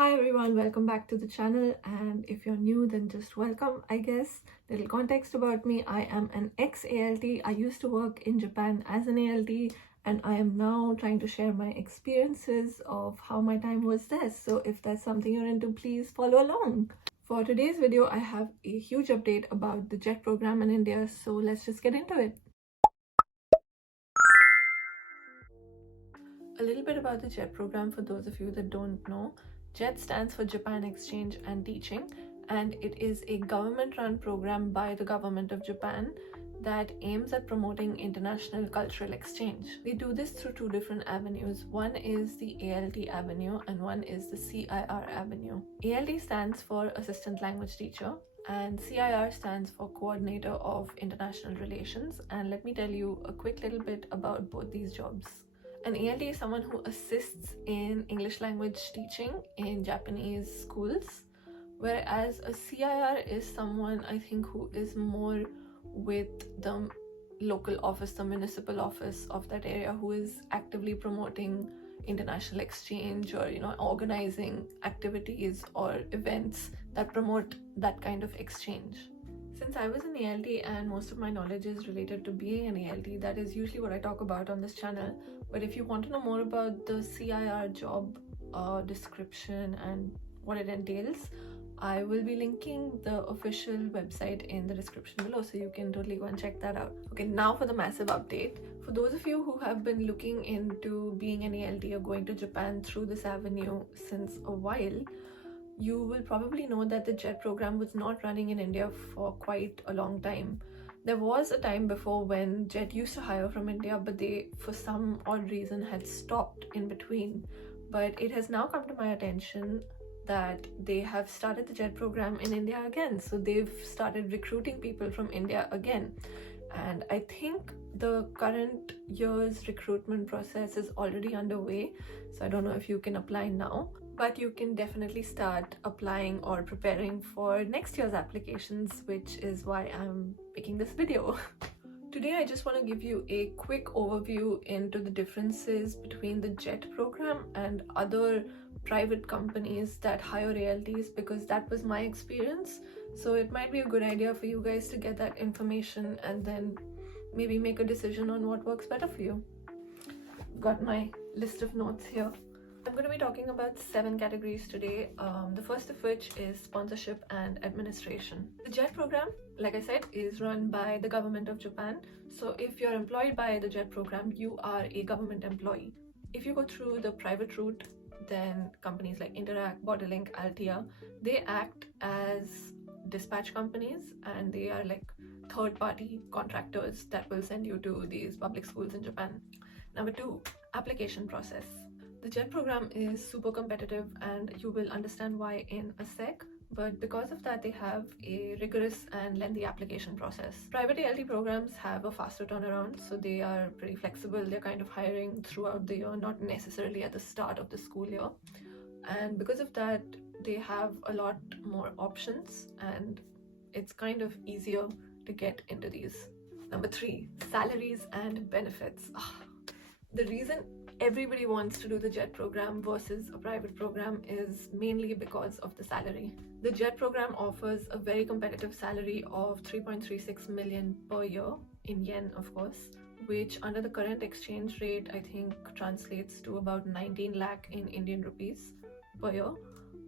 Hi everyone, welcome back to the channel, and if you're new then just welcome, I guess. Little context about me: I am an ex-ALT. I used to work in Japan as an ALT, and I am now trying to share my experiences of how my time was there. So if that's something you're into, please follow along. For today's video, I have a huge update about the JET program in India, so let's just get into it. A little bit about the JET program for those of you that don't know. JET stands for Japan Exchange and Teaching, and it is a government-run program by the government of Japan that aims at promoting international cultural exchange. They do this through two different avenues. One is the ALT avenue and one is the CIR avenue. ALT stands for Assistant Language Teacher and CIR stands for Coordinator of International Relations. And let me tell you a quick little bit about both these jobs. An ALT is someone who assists in English language teaching in Japanese schools, whereas a CIR is someone, I think, who is more with the local office, the municipal office of that area, who is actively promoting international exchange or organizing activities or events that promote that kind of exchange. Since I was an ALT and most of my knowledge is related to being an ALT, that is usually what I talk about on this channel. But if you want to know more about the CIR job description and what it entails, I will be linking the official website in the description below, so you can totally go and check that out. Okay, now for the massive update. For those of you who have been looking into being an ALT or going to Japan through this avenue since a while, you will probably know that the JET program was not running in India for quite a long time. There was a time before when JET used to hire from India, but they, for some odd reason, had stopped in between. But it has now come to my attention that they have started the JET program in India again. So they've started recruiting people from India again. And I think the current year's recruitment process is already underway. So I don't know if you can apply now, but you can definitely start applying or preparing for next year's applications, which is why I'm making this video. Today I just want to give you a quick overview into the differences between the JET program and other private companies that hire ALTs, because that was my experience. So it might be a good idea for you guys to get that information and then maybe make a decision on what works better for you. Got my list of notes here. I'm going to be talking about 7 categories today, the first of which is sponsorship and administration. The JET program, like I said, is run by the government of Japan. So if you're employed by the JET program, you are a government employee. If you go through the private route, then companies like Interact, Borderlink, Altia, they act as dispatch companies, and they are like third-party contractors that will send you to these public schools in Japan. Number 2, application process. The JET program is super competitive, and you will understand why in a sec. But because of that, they have a rigorous and lengthy application process. Private ALT programs have a faster turnaround, so they are pretty flexible. They're kind of hiring throughout the year, not necessarily at the start of the school year. And because of that, they have a lot more options, and it's kind of easier to get into these. Number 3, salaries and benefits. The reason everybody wants to do the JET program versus a private program is mainly because of the salary. The JET program offers a very competitive salary of 3.36 million per year, in yen of course, which under the current exchange rate I think translates to about 19 lakh in Indian rupees per year,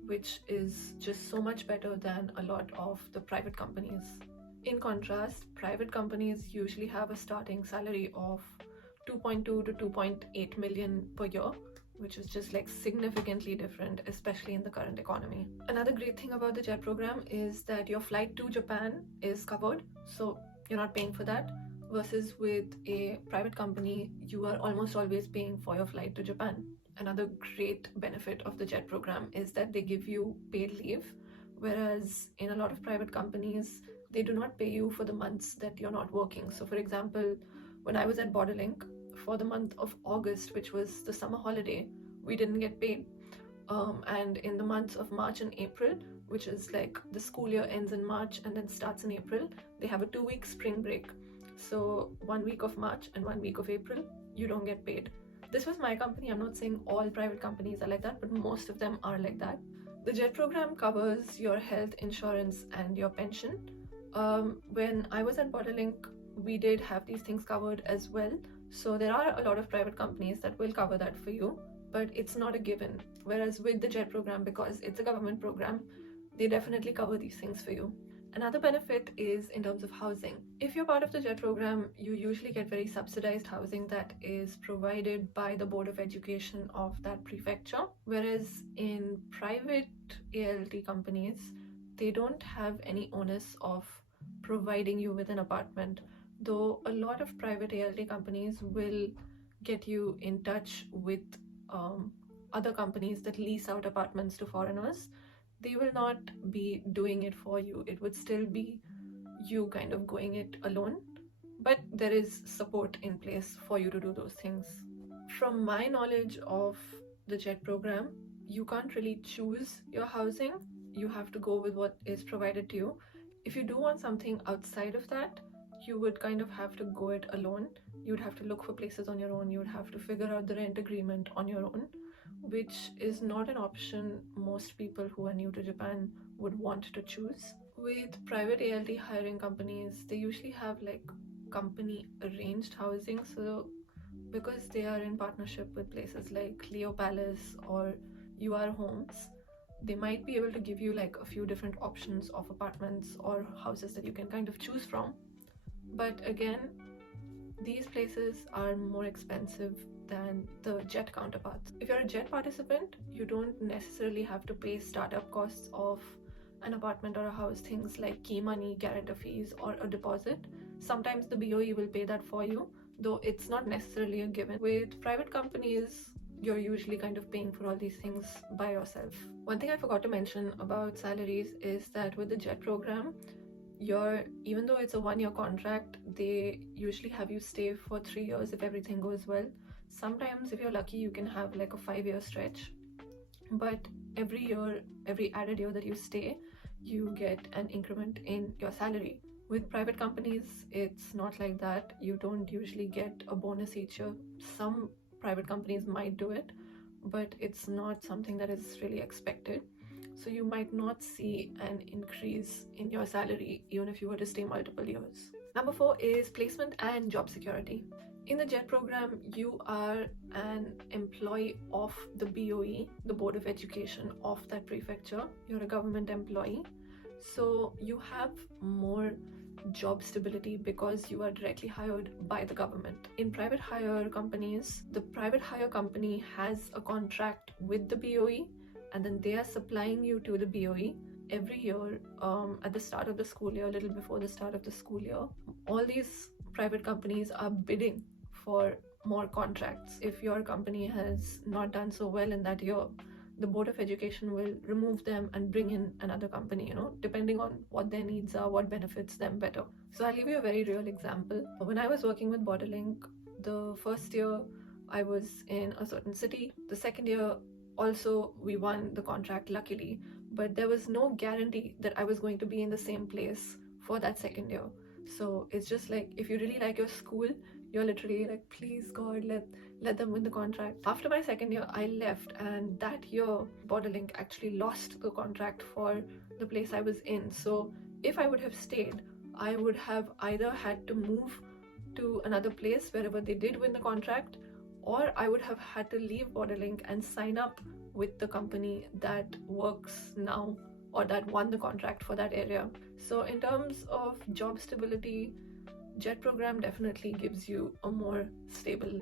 which is just so much better than a lot of the private companies. In contrast, private companies usually have a starting salary of 2.2 to 2.8 million per year, which is just like significantly different, especially in the current economy. Another great thing about the JET program is that your flight to Japan is covered, so you're not paying for that, versus with a private company, you are almost always paying for your flight to Japan. Another great benefit of the JET program is that they give you paid leave, whereas in a lot of private companies, they do not pay you for the months that you're not working. So for example, when I was at Borderlink, for the month of August, which was the summer holiday, we didn't get paid. And in the months of March and April, which is like the school year ends in March and then starts in April, they have a 2-week spring break. So 1 week of March and 1 week of April, you don't get paid. This was my company. I'm not saying all private companies are like that, but most of them are like that. The JET program covers your health insurance and your pension. When I was at Borderlink, we did have these things covered as well. So there are a lot of private companies that will cover that for you, but it's not a given. Whereas with the JET program, because it's a government program, they definitely cover these things for you. Another benefit is in terms of housing. If you're part of the JET program, you usually get very subsidized housing that is provided by the Board of Education of that prefecture. Whereas in private ALT companies, they don't have any onus of providing you with an apartment, though a lot of private ALT companies will get you in touch with other companies that lease out apartments to foreigners. They will not be doing it for you. It would still be you kind of going it alone, but there is support in place for you to do those things. From my knowledge of the JET program, you can't really choose your housing. You have to go with what is provided to you. If you do want something outside of that, you would kind of have to go it alone. You'd have to look for places on your own. You'd have to figure out the rent agreement on your own, which is not an option most people who are new to Japan would want to choose. With private ALT hiring companies, they usually have like company arranged housing. So because they are in partnership with places like Leo Palace or UR Homes, they might be able to give you like a few different options of apartments or houses that you can kind of choose from. But again, these places are more expensive than the JET counterparts. If you're a JET participant, you don't necessarily have to pay startup costs of an apartment or a house, things like key money, guarantor fees, or a deposit. Sometimes the BOE will pay that for you, though it's not necessarily a given. With private companies, you're usually kind of paying for all these things by yourself. One thing I forgot to mention about salaries is that with the JET program, even though it's a 1-year contract, they usually have you stay for 3 years if everything goes well. Sometimes if you're lucky, you can have like a 5-year stretch, but every added year that you stay, you get an increment in your salary. With private companies, it's not like that. You don't usually get a bonus each year. Some private companies might do it, but it's not something that is really expected. So you might not see an increase in your salary even if you were to stay multiple years. Number 4 is placement and job security. In the JET program, you are an employee of the BOE, the Board of Education of that prefecture. You're a government employee. So you have more job stability because you are directly hired by the government. In private hire companies, the private hire company has a contract with the BOE, and then they are supplying you to the BOE every year at the start of the school year, a little before the start of the school year. All these private companies are bidding for more contracts. If your company has not done so well in that year, the Board of Education will remove them and bring in another company, depending on what their needs are, what benefits them better. So I'll give you a very real example. When I was working with Borderlink, the first year I was in a certain city. The second year also we won the contract luckily, but there was no guarantee that I was going to be in the same place for that second year. So it's just like, if you really like your school, you're literally like, please God, let them win the contract. After my second year, I left, and that year Borderlink actually lost the contract for the place I was in. So if I would have stayed, I would have either had to move to another place wherever they did win the contract, or I would have had to leave Borderlink and sign up with the company that works now or that won the contract for that area. So in terms of job stability, JET program definitely gives you a more stable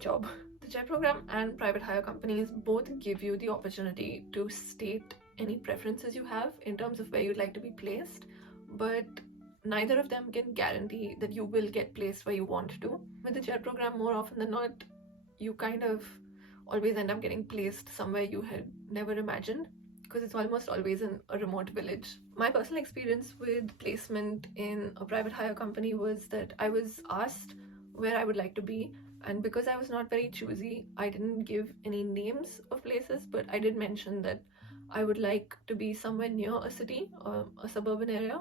job. The JET program and private hire companies both give you the opportunity to state any preferences you have in terms of where you'd like to be placed, but neither of them can guarantee that you will get placed where you want to. With the JET program, more often than not, you kind of always end up getting placed somewhere you had never imagined, because it's almost always in a remote village. My personal experience with placement in a private hire company was that I was asked where I would like to be, and because I was not very choosy, I didn't give any names of places, but I did mention that I would like to be somewhere near a city or a suburban area.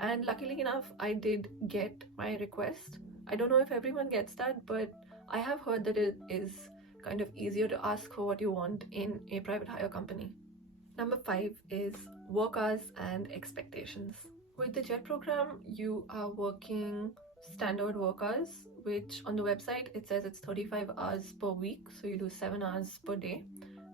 And luckily enough, I did get my request. I don't know if everyone gets that, but I have heard that it is kind of easier to ask for what you want in a private hire company. Number 5 is work hours and expectations. With the JET program, you are working standard work hours, which on the website it says it's 35 hours per week. So you do 7 hours per day,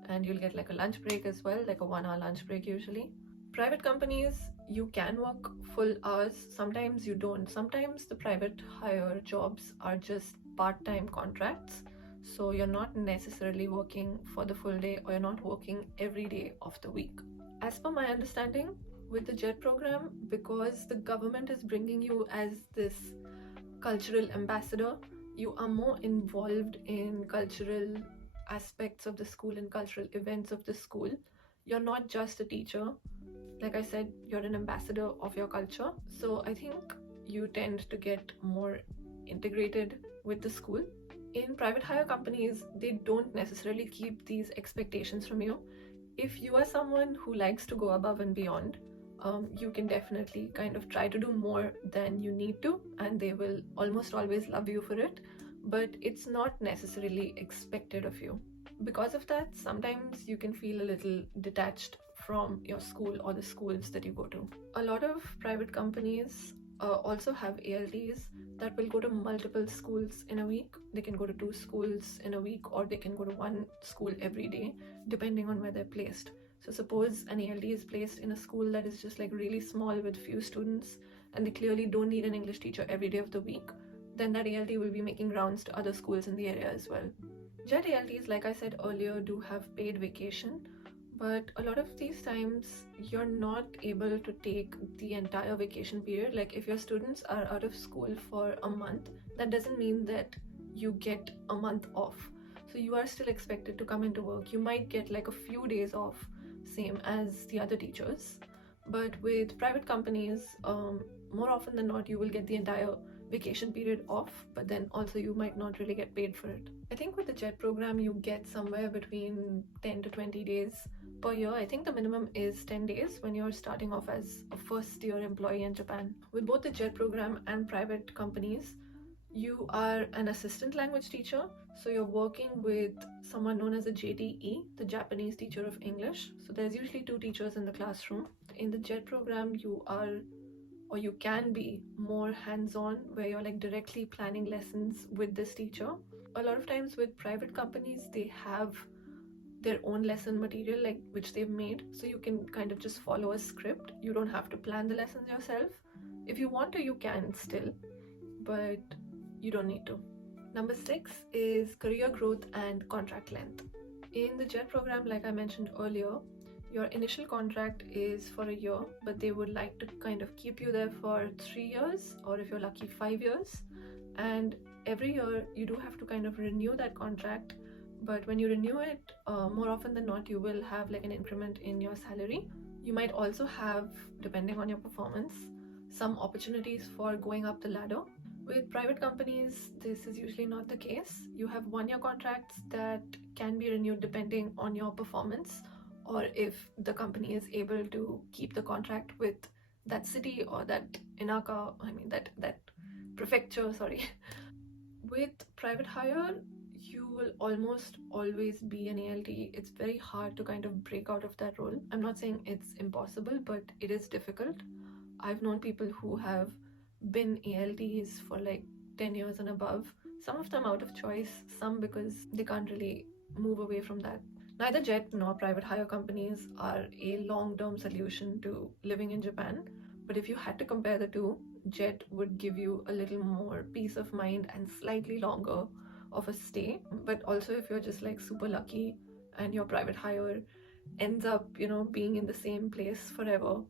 and you'll get like a lunch break as well, like a 1 hour lunch break usually. Private companies, you can work full hours. Sometimes you don't. Sometimes the private hire jobs are just part-time contracts. So you're not necessarily working for the full day, or you're not working every day of the week. As per my understanding, with the JET program, because the government is bringing you as this cultural ambassador, you are more involved in cultural aspects of the school and cultural events of the school. You're not just a teacher. Like I said, you're an ambassador of your culture. So I think you tend to get more integrated with the school. In private hire companies, they don't necessarily keep these expectations from you. If you are someone who likes to go above and beyond, you can definitely kind of try to do more than you need to, and they will almost always love you for it, but it's not necessarily expected of you. Because of that, sometimes you can feel a little detached from your school or the schools that you go to. A lot of private companies also have ALTs that will go to multiple schools in a week. They can go to 2 schools in a week, or they can go to 1 school every day, depending on where they're placed. So suppose an ALT is placed in a school that is just like really small with few students, and they clearly don't need an English teacher every day of the week, then that ALT will be making rounds to other schools in the area as well. JET ALTs, like I said earlier, do have paid vacation, but a lot of these times you're not able to take the entire vacation period. Like if your students are out of school for a month, that doesn't mean that you get a month off. So you are still expected to come into work. You might get like a few days off, same as the other teachers. But with private companies, more often than not, you will get the entire vacation period off, but then also you might not really get paid for it. I think with the JET program, you get somewhere between 10 to 20 days per year. I think the minimum is 10 days when you're starting off as a first year employee in Japan. With both the JET program and private companies, you are an assistant language teacher. So you're working with someone known as a JTE, the Japanese teacher of English. So there's usually 2 teachers in the classroom. In the JET program, you are, or you can be, more hands-on, where you're like directly planning lessons with this teacher. A lot of times with private companies, they have their own lesson material, like which they've made, so you can kind of just follow a script. You don't have to plan the lessons yourself. If you want to, you can still, but you don't need to. Number 6 is career growth and contract length. In the JET program, like I mentioned earlier, your initial contract is for a year, but they would like to kind of keep you there for 3 years, or if you're lucky, 5 years. And every year you do have to kind of renew that contract, but when you renew it, more often than not, you will have like an increment in your salary. You might also have, depending on your performance, some opportunities for going up the ladder. With private companies, this is usually not the case. You have 1-year contracts that can be renewed depending on your performance, or if the company is able to keep the contract with that city or that that prefecture, sorry. With private hire, you will almost always be an ALT. It's very hard to kind of break out of that role. I'm not saying it's impossible, but it is difficult. I've known people who have been ALTs for like 10 years and above, some of them out of choice, some because they can't really move away from that. Neither JET nor private hire companies are a long-term solution to living in Japan, but if you had to compare the two, JET would give you a little more peace of mind and slightly longer of a stay. But also, if you're just like super lucky and your private hire ends up, being in the same place forever,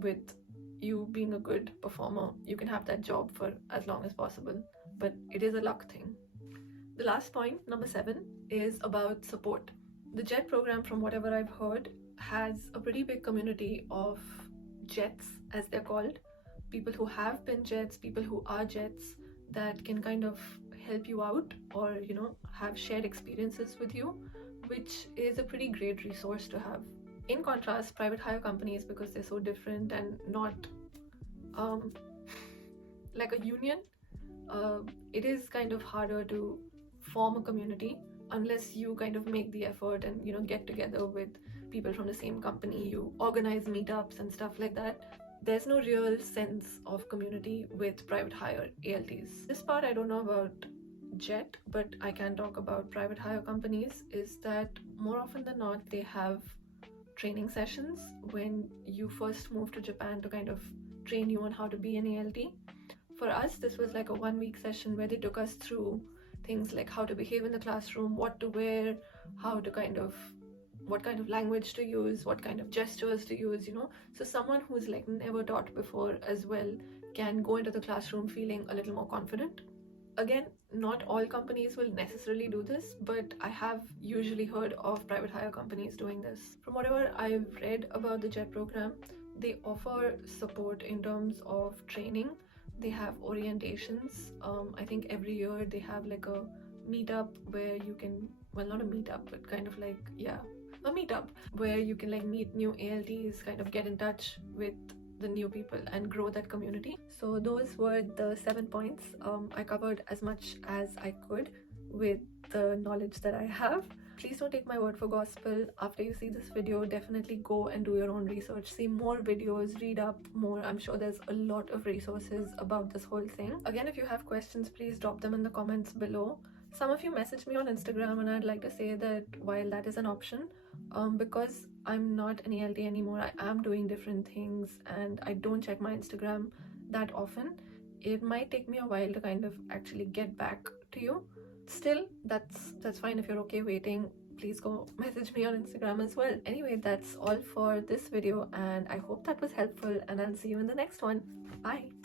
with you being a good performer, you can have that job for as long as possible. But it is a luck thing. The last point, number 7, is about support. The JET program, from whatever I've heard, has a pretty big community of JETs, as they're called, people who have been JETs, people who are JETs, that can kind of help you out, or have shared experiences with you, which is a pretty great resource to have. In contrast, private hire companies, because they're so different and not like a union, it is kind of harder to form a community unless you kind of make the effort and get together with people from the same company, you organize meetups and stuff like that. There's no real sense of community with private hire ALTs. This part I don't know about Jet, but I can talk about private hire companies, is that more often than not they have training sessions when you first move to Japan to kind of train you on how to be an ALT. For us, this was like a 1-week session where they took us through things like how to behave in the classroom, what to wear, what kind of language to use, what kind of gestures to use, So someone who's like never taught before as well can go into the classroom feeling a little more confident. Again, not all companies will necessarily do this, but I have usually heard of private hire companies doing this. From whatever I've read about the JET program, they offer support in terms of training. They have orientations. I think every year they have like a meetup where you can, well, not a meetup, but kind of like, yeah, a meetup where you can like meet new ALTs, kind of get in touch with the new people and grow that community. So those were the 7 points. I covered as much as I could with the knowledge that I have. Please don't take my word for gospel. After you see this video, definitely go and do your own research. See more videos, read up more. I'm sure there's a lot of resources about this whole thing. Again, if you have questions, please drop them in the comments below. Some of you messaged me on Instagram, and I'd like to say that while that is an option, because I'm not an ALT anymore, I am doing different things and I don't check my Instagram that often. It might take me a while to kind of actually get back to you. Still, that's fine. If you're okay waiting, please go message me on Instagram as well. Anyway, that's all for this video, and I hope that was helpful, and I'll see you in the next one. Bye.